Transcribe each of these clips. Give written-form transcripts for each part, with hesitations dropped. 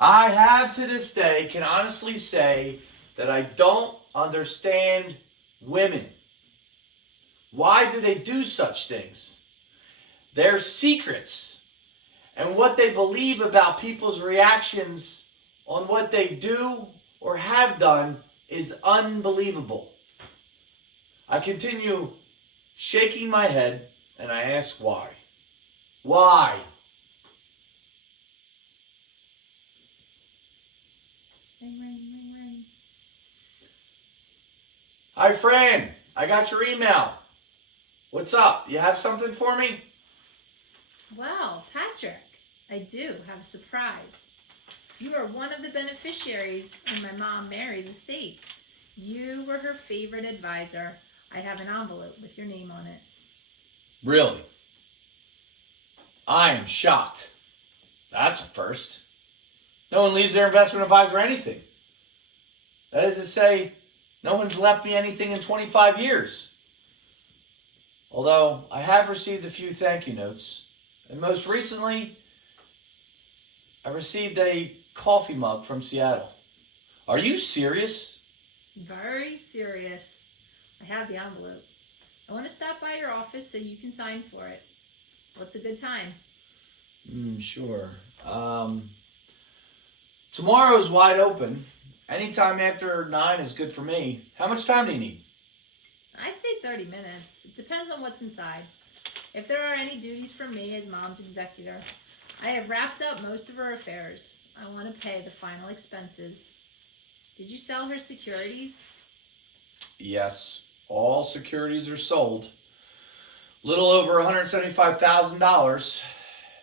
I have to this day can honestly say that I don't understand women. Why do they do such things? Their secrets and what they believe about people's reactions on what they do or have done is unbelievable. I continue shaking my head and I ask why. Why? Ring, ring, ring, ring. Hi, Fran. I got your email. What's up? You have something for me? Well, Patrick, I do have a surprise. You are one of the beneficiaries in my mom Mary's estate. You were her favorite advisor. I have an envelope with your name on it. Really? I am shocked. That's a first. No one leaves their investment advisor anything. That is to say, no one's left me anything in 25 years. Although I have received a few thank you notes. And most recently, I received a coffee mug from Seattle. Are you serious? Very serious. I have the envelope. I want to stop by your office so you can sign for it. What's a good time? Sure. Tomorrow's wide open. Anytime after 9 is good for me. How much time do you need? I'd say 30 minutes. It depends on what's inside. If there are any duties for me as mom's executor, I have wrapped up most of her affairs. I want to pay the final expenses. Did you sell her securities? Yes, all securities are sold. Little over $175,000.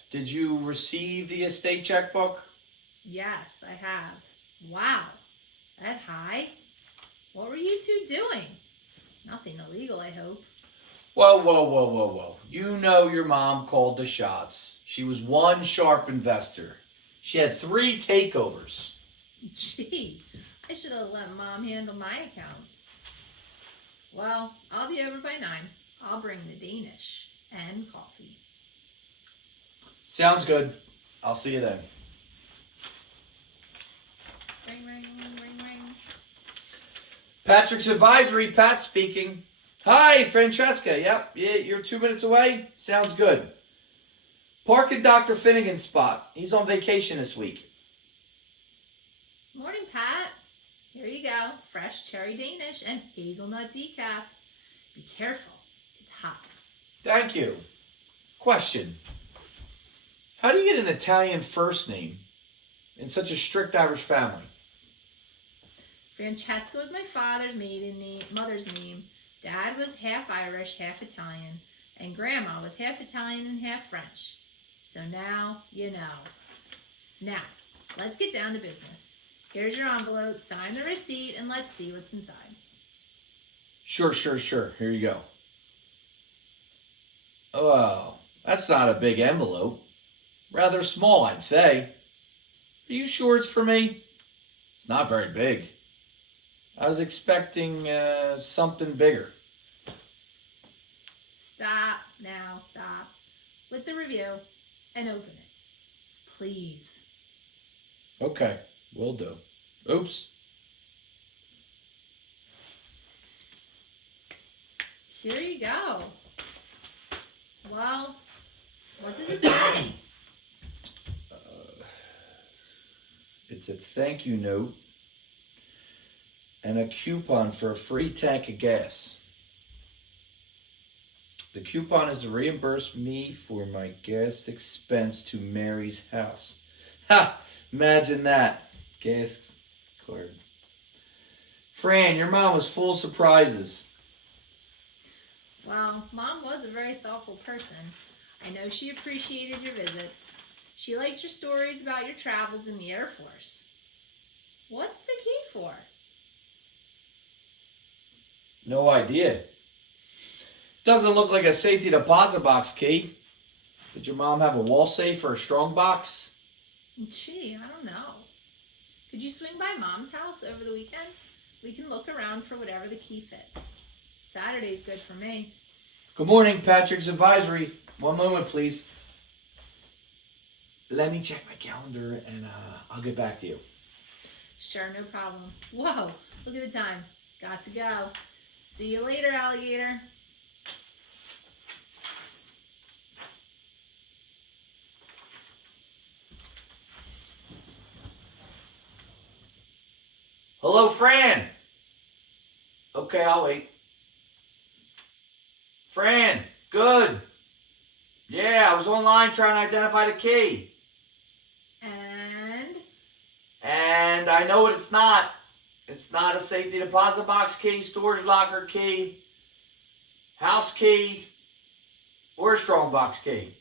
Did you receive the estate checkbook? Yes, I have. Wow, that high? What were you two doing? Nothing illegal, I hope. Whoa. You know your mom called the shots. She was one sharp investor. She had 3 takeovers. Gee, I should have let mom handle my accounts. Well, I'll be over by 9. I'll bring the Danish and coffee. Sounds good. I'll see you then. Ring, ring, ring, ring, ring. Patrick's Advisory, Pat speaking. Hi, Francesca. Yep, yeah, you're 2 minutes away? Sounds good. Park at Dr. Finnegan's spot. He's on vacation this week. Morning, Pat. Here you go. Fresh cherry Danish and hazelnut decaf. Be careful. It's hot. Thank you. Question. How do you get an Italian first name in such a strict Irish family? Francesca was my father's mother's name. Dad was half Irish, half Italian, and Grandma was half Italian and half French. So now you know. Now, let's get down to business. Here's your envelope, sign the receipt, and let's see what's inside. Sure. Here you go. Oh, that's not a big envelope. Rather small, I'd say. Are you sure it's for me? It's not very big. I was expecting something bigger. Stop now, stop. With the review and open it. Please. Okay, will do. Oops. Here you go. Well, what does it say? It's a thank you note and a coupon for a free tank of gas. The coupon is to reimburse me for my gas expense to Mary's house. Ha! Imagine that. Gas card. Fran, your mom was full of surprises. Well, Mom was a very thoughtful person. I know she appreciated your visits. She liked your stories about your travels in the Air Force. What's the key for? No idea. Doesn't look like a safety deposit box key. Did your mom have a wall safe or a strong box? Gee, I don't know. Could you swing by Mom's house over the weekend? We can look around for whatever the key fits. Saturday's good for me. Good morning, Patrick's Advisory. One moment, please. let me check my calendar and I'll get back to you. Sure, no problem. Whoa, look at the time. Got to go. See you later, alligator. Hello, Fran. Okay, I'll wait. Fran, good. Yeah, I was online trying to identify the key. And I know what it's not. It's not a safety deposit box key, storage locker key, house key, or a strongbox key.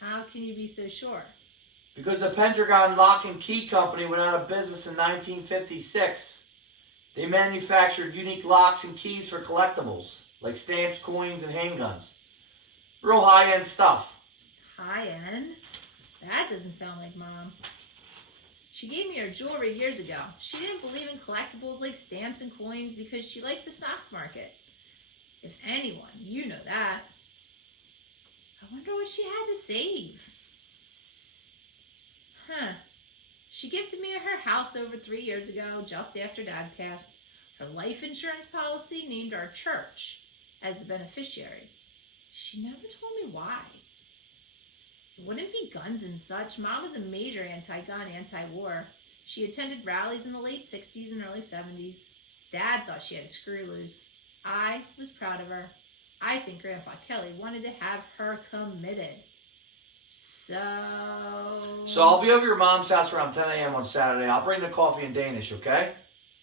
How can you be so sure? Because the Pendragon Lock and Key Company went out of business in 1956. They manufactured unique locks and keys for collectibles, like stamps, coins, and handguns. Real high-end stuff. High-end? That doesn't sound like Mom. She gave me her jewelry years ago. She didn't believe in collectibles like stamps and coins because she liked the stock market. If anyone, you know that. I wonder what she had to save. She gifted me her house over 3 years ago, just after Dad passed. Her life insurance policy named our church as the beneficiary. She never told me why. It wouldn't be guns and such. Mom was a major anti-gun, anti-war. She attended rallies in the late 60s and early 70s. Dad thought she had a screw loose. I was proud of her. I think Grandpa Kelly wanted to have her committed. So I'll be over your mom's house around 10 a.m. on Saturday. I'll bring the coffee and Danish, okay?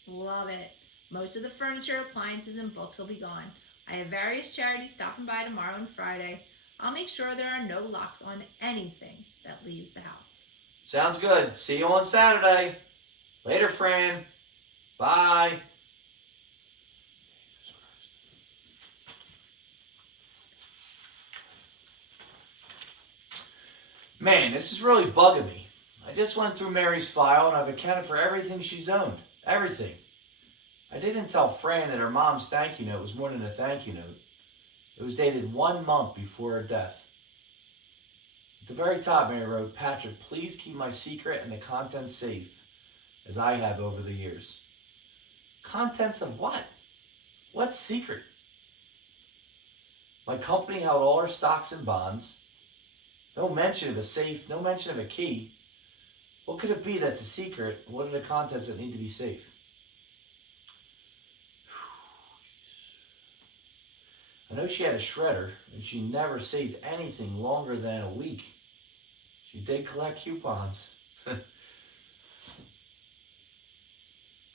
Love it. Most of the furniture, appliances, and books will be gone. I have various charities stopping by tomorrow and Friday. I'll make sure there are no locks on anything that leaves the house. Sounds good. See you on Saturday. Later, Fran. Bye. Man, this is really bugging me. I just went through Mary's file and I've accounted for everything she's owned. Everything. I didn't tell Fran that her mom's thank you note was more than a thank you note. It was dated 1 month before her death. At the very top, Mary wrote, "Patrick, please keep my secret and the contents safe, as I have over the years." Contents of what? What secret? My company held all our stocks and bonds. No mention of a safe, no mention of a key. What could it be that's a secret? What are the contents that need to be safe? I know she had a shredder, and she never saved anything longer than a week. She did collect coupons. The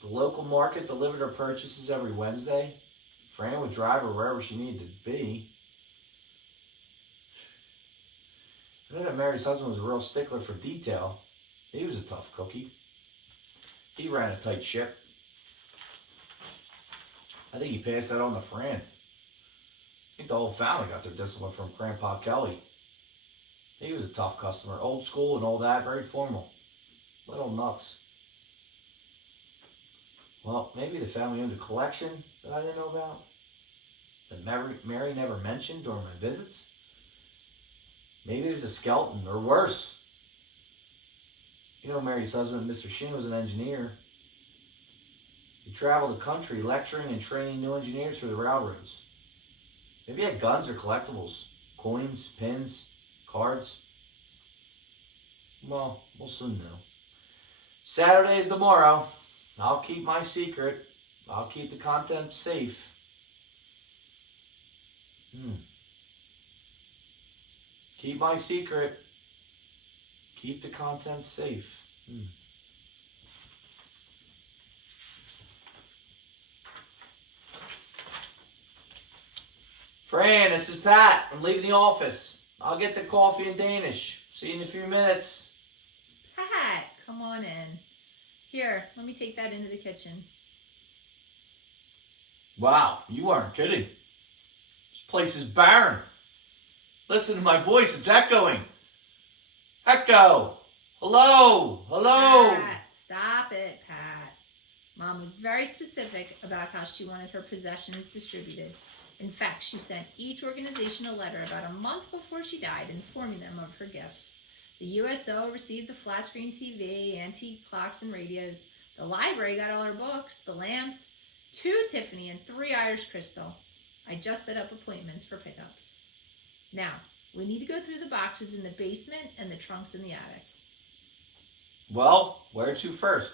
local market delivered her purchases every Wednesday. Fran would drive her wherever she needed to be. I know that Mary's husband was a real stickler for detail. He was a tough cookie. He ran a tight ship. I think he passed that on to Fran. I think the whole family got their discipline from Grandpa Kelly. He was a tough customer. Old school and all that. Very formal. Little nuts. Well, maybe the family owned a collection that I didn't know about. That Mary never mentioned during my visits. Maybe there's a skeleton, or worse. You know, Mary's husband, Mr. Sheen, was an engineer. He traveled the country lecturing and training new engineers for the railroads. Maybe he had guns or collectibles, coins, pins, cards. Well, we'll soon know. Saturday is tomorrow. I'll keep my secret. I'll keep the contents safe. Keep my secret. Keep the contents safe. Fran, this is Pat. I'm leaving the office. I'll get the coffee and Danish. See you in a few minutes. Pat, come on in. Here, let me take that into the kitchen. Wow, you aren't kidding. This place is barren. Listen to my voice, it's echoing. Echo! Hello! Hello! Pat, stop it, Pat. Mom was very specific about how she wanted her possessions distributed. In fact, she sent each organization a letter about a month before she died, informing them of her gifts. The USO received the flat screen TV, antique clocks and radios. The library got all our books, the lamps, 2 Tiffany, and 3 Irish Crystal. I just set up appointments for pickups. Now, we need to go through the boxes in the basement and the trunks in the attic. Well, where to first?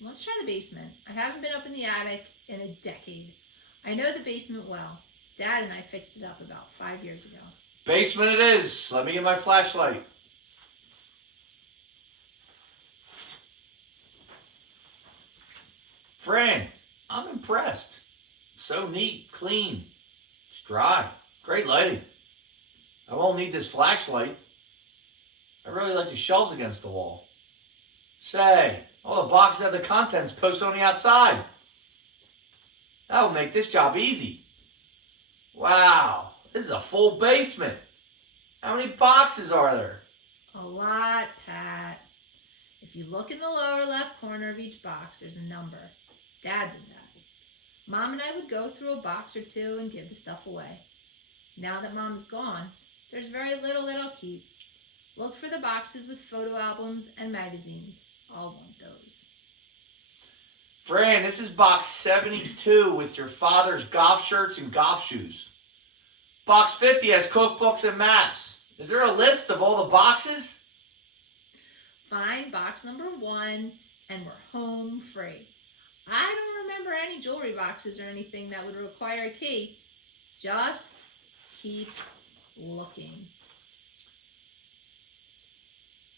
Let's try the basement. I haven't been up in the attic in a decade. I know the basement well. Dad and I fixed it up about 5 years ago. Basement it is. Let me get my flashlight. Fran, I'm impressed. So neat, clean. It's dry. Great lighting. I won't need this flashlight. I really like the shelves against the wall. Say, all the boxes have the contents posted on the outside. That will make this job easy. Wow, this is a full basement. How many boxes are there? A lot, Pat. If you look in the lower left corner of each box, there's a number. Dad did that. Mom and I would go through a box or 2 and give the stuff away. Now that Mom's gone, there's very little that I'll keep. Look for the boxes with photo albums and magazines. I'll want those. Fran, this is box 72 with your father's golf shirts and golf shoes. Box 50 has cookbooks and maps. Is there a list of all the boxes? Find box number 1 and we're home free. I don't remember any jewelry boxes or anything that would require a key. Just keep looking.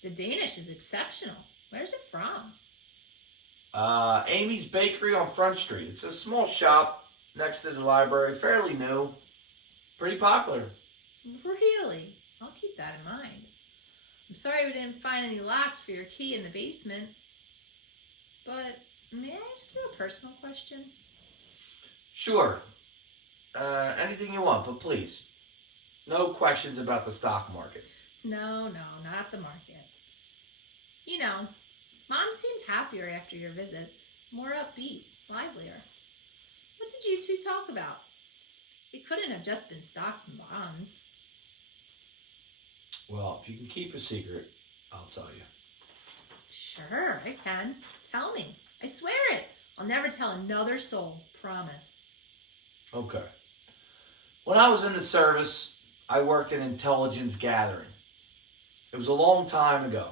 The Danish is exceptional. Where's it from? Amy's Bakery on Front Street. It's a small shop next to the library, fairly new, pretty popular. Really? I'll keep that in mind. I'm sorry we didn't find any locks for your key in the basement. But may I ask you a personal question? Sure. Anything you want, but please. No questions about the stock market. No, not the market. You know, Mom seemed happier after your visits. More upbeat, livelier. What did you 2 talk about? It couldn't have just been stocks and bonds. Well, if you can keep a secret, I'll tell you. Sure, I can. Tell me. I swear it. I'll never tell another soul. Promise. Okay. When I was in the service, I worked in intelligence gathering. It was a long time ago.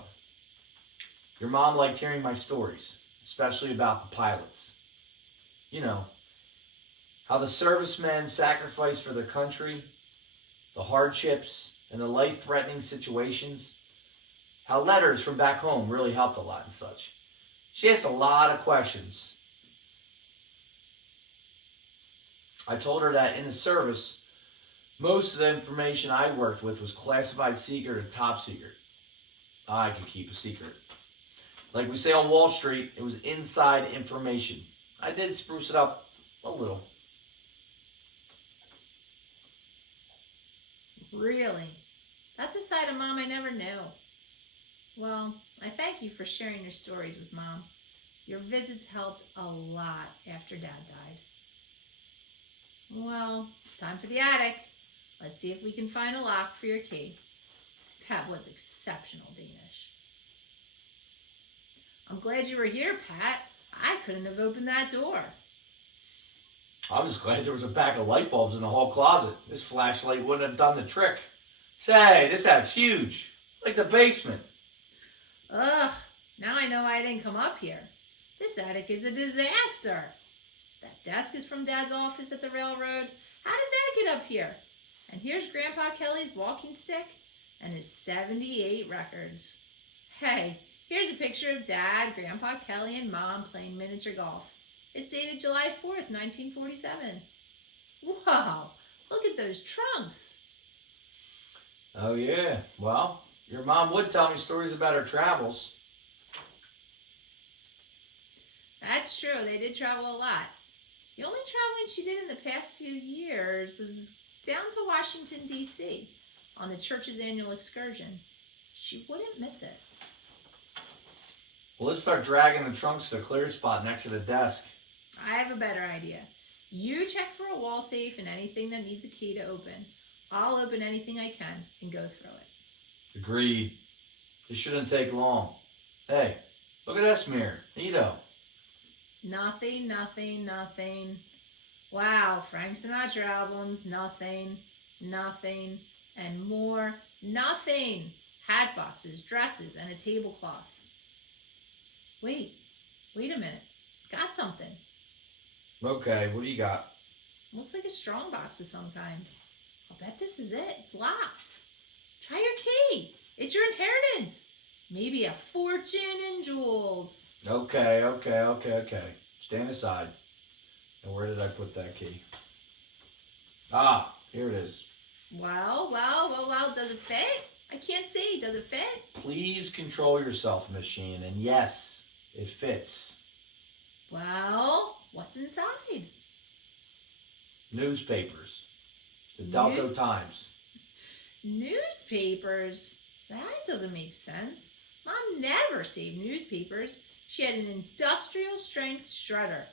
Your mom liked hearing my stories, especially about the pilots. You know, how the servicemen sacrificed for their country, the hardships, and the life-threatening situations. How letters from back home really helped a lot and such. She asked a lot of questions. I told her that in the service, most of the information I worked with was classified secret or top secret. I could keep a secret. Like we say on Wall Street, it was inside information. I did spruce it up a little. Really? That's a side of Mom I never knew. Well, I thank you for sharing your stories with Mom. Your visits helped a lot after Dad died. Well, it's time for the attic. Let's see if we can find a lock for your key. That was exceptional Danish. I'm glad you were here, Pat. I couldn't have opened that door. I'm just glad there was a pack of light bulbs in the hall closet. This flashlight wouldn't have done the trick. Say, this attic's huge. Like the basement. Ugh, now I know why I didn't come up here. This attic is a disaster. That desk is from Dad's office at the railroad. How did that get up here? And here's Grandpa Kelly's walking stick and his 78 records. Hey, here's a picture of Dad, Grandpa Kelly, and Mom playing miniature golf. It's dated July 4th, 1947. Wow, look at those trunks. Oh yeah, well, your mom would tell me stories about her travels. That's true, they did travel a lot. The only traveling she did in the past few years was down to Washington, D.C. on the church's annual excursion. She wouldn't miss it. Well, let's start dragging the trunks to the clear spot next to the desk. I have a better idea. You check for a wall safe and anything that needs a key to open. I'll open anything I can and go through it. Agreed. It shouldn't take long. Hey, look at this mirror. Neato. Nothing, nothing, nothing. Wow, Frank Sinatra albums, nothing, nothing, and more nothing. Hat boxes, dresses, and a tablecloth. Wait a minute. Got something. Okay, what do you got? Looks like a strong box of some kind. I'll bet this is it. It's locked. Try your key. It's your inheritance. Maybe a fortune in jewels. Okay. Stand aside. And where did I put that key? Ah, here it is. Well. Does it fit? I can't see. Does it fit? Please control yourself, Miss Sheen. And yes, it fits. Well, what's inside? Newspapers. The Delco Times. Newspapers? That doesn't make sense. Mom never saved newspapers. She had an industrial strength shredder.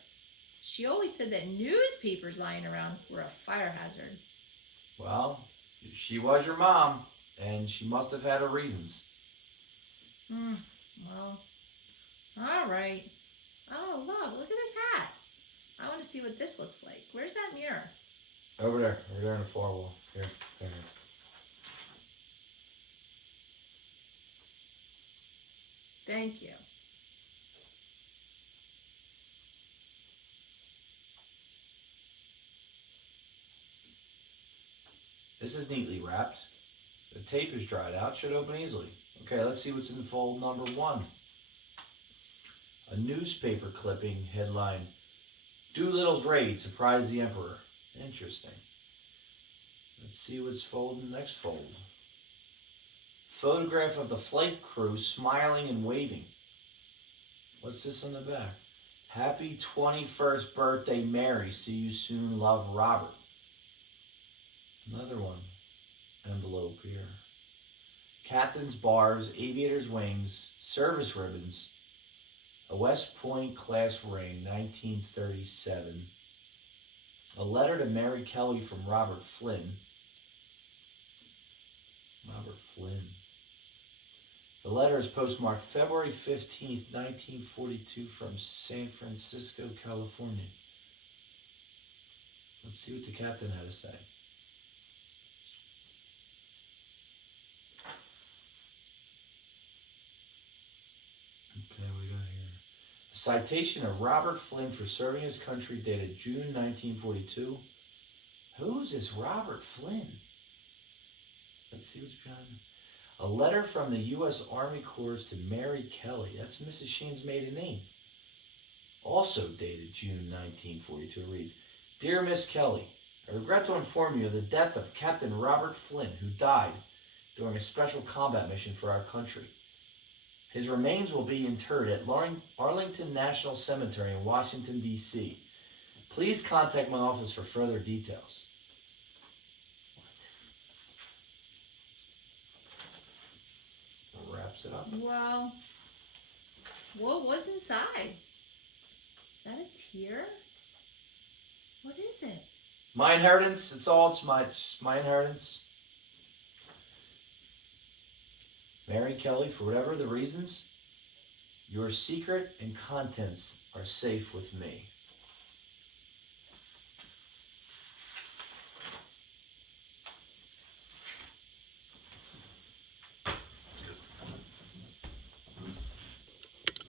She always said that newspapers lying around were a fire hazard. Well, she was your mom, and she must have had her reasons. Well, all right. Oh, look at this hat. I want to see what this looks like. Where's that mirror? Over there in the far wall. Here. Thank you. This is neatly wrapped. The tape is dried out, should open easily. Okay, let's see what's in fold number 1. A newspaper clipping headline, Doolittle's raid surprised the emperor. Interesting. Let's see what's fold in the next fold. Photograph of the flight crew smiling and waving. What's this on the back? Happy 21st birthday, Mary. See you soon. Love, Robert. Another one. Envelope here. Captain's bars, aviator's wings, service ribbons, a West Point class ring, 1937. A letter to Mary Kelly from Robert Flynn. Robert Flynn. The letter is postmarked February 15th, 1942 from San Francisco, California. Let's see what the captain had to say. Okay, what we got here? A citation of Robert Flynn for serving his country dated June 1942. Who's this Robert Flynn? Let's see what's behind it. A letter from the U.S. Army Corps to Mary Kelly. That's Mrs. Sheen's maiden name. Also dated June 1942. It reads, Dear Miss Kelly, I regret to inform you of the death of Captain Robert Flynn, who died during a special combat mission for our country. His remains will be interred at Arlington National Cemetery in Washington, D.C. Please contact my office for further details. Wraps it up. Well, what was inside? Is that a tear? What is it? My inheritance. It's my inheritance. Mary Kelly, for whatever the reasons, your secret and contents are safe with me.